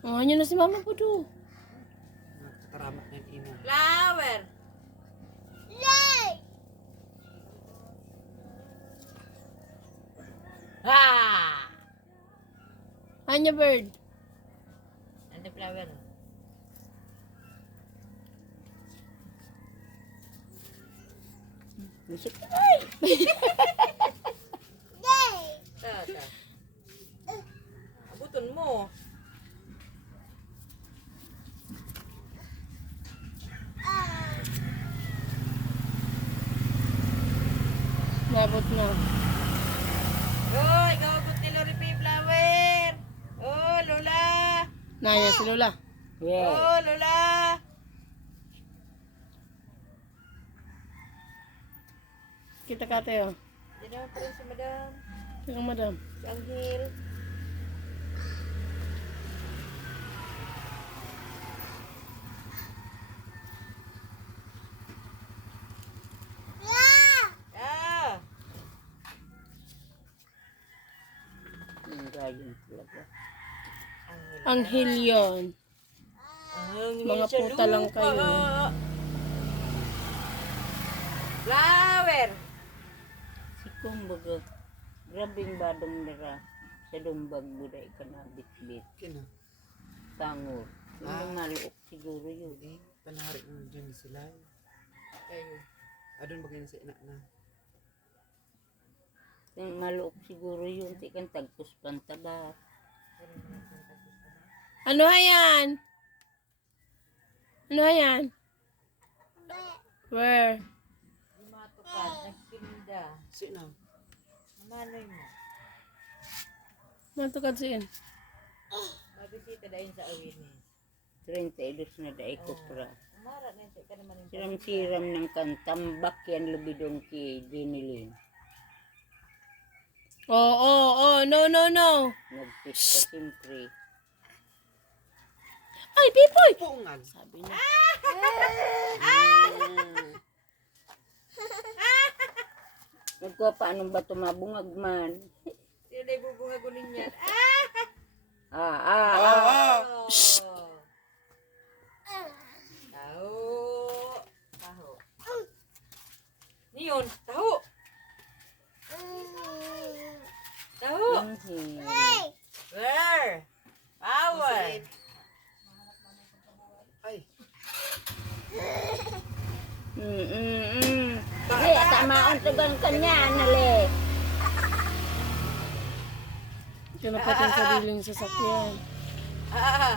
Oh, yun na si Mama po do. Nakakaramat na yung ina. Flower. Ah! Anya bird. And the flower. Bisik. Tata. Abuton mo. Labot na. Hoy, gawabot ni Loripi flower. Oh, Lola. Naya si Lola. Oh, Lola. Kita kate oh. Diyan naman pa rin si Madam. Tingnan madam. Si Anghel. Ah! Gayon talaga. Anghel yun. Mga sa puta lang lupa. kayo. Flower. Si kumbaga, grabing badong nira sa dumbag buday ka na bit-bit. Kina. Tango. Yung maluok siguro yun. Eh, panahari mo dyan sila. Ayun. Adon bagay sa ina na. Yung maluok siguro yun. Tikan tagpus pantaba. Ano yan? Ano yan? Where? Matukad, nagtinda. Sina. Manoy mo. Matukad siya. Mabisita dahil sa awinis. 32 na daay ko pra. Umara na yun ka naman yung Siram-siram ng kantambak yan lubidong ki Ginilin. Oh, no. Nagpista siyempre. Ay, Pipoy! Pungal. Sabi niya. Nagkuha pa anong ba tumabungag man? Sino na ibubungagunin yan? Ah! Oh! Taho! Taho! Niyon! Taho! Taho! Anghel. Where? Power! Ay. Hey, tamaon tagang kanya, nale. Kinapat yung sariling sasakyan. Ah!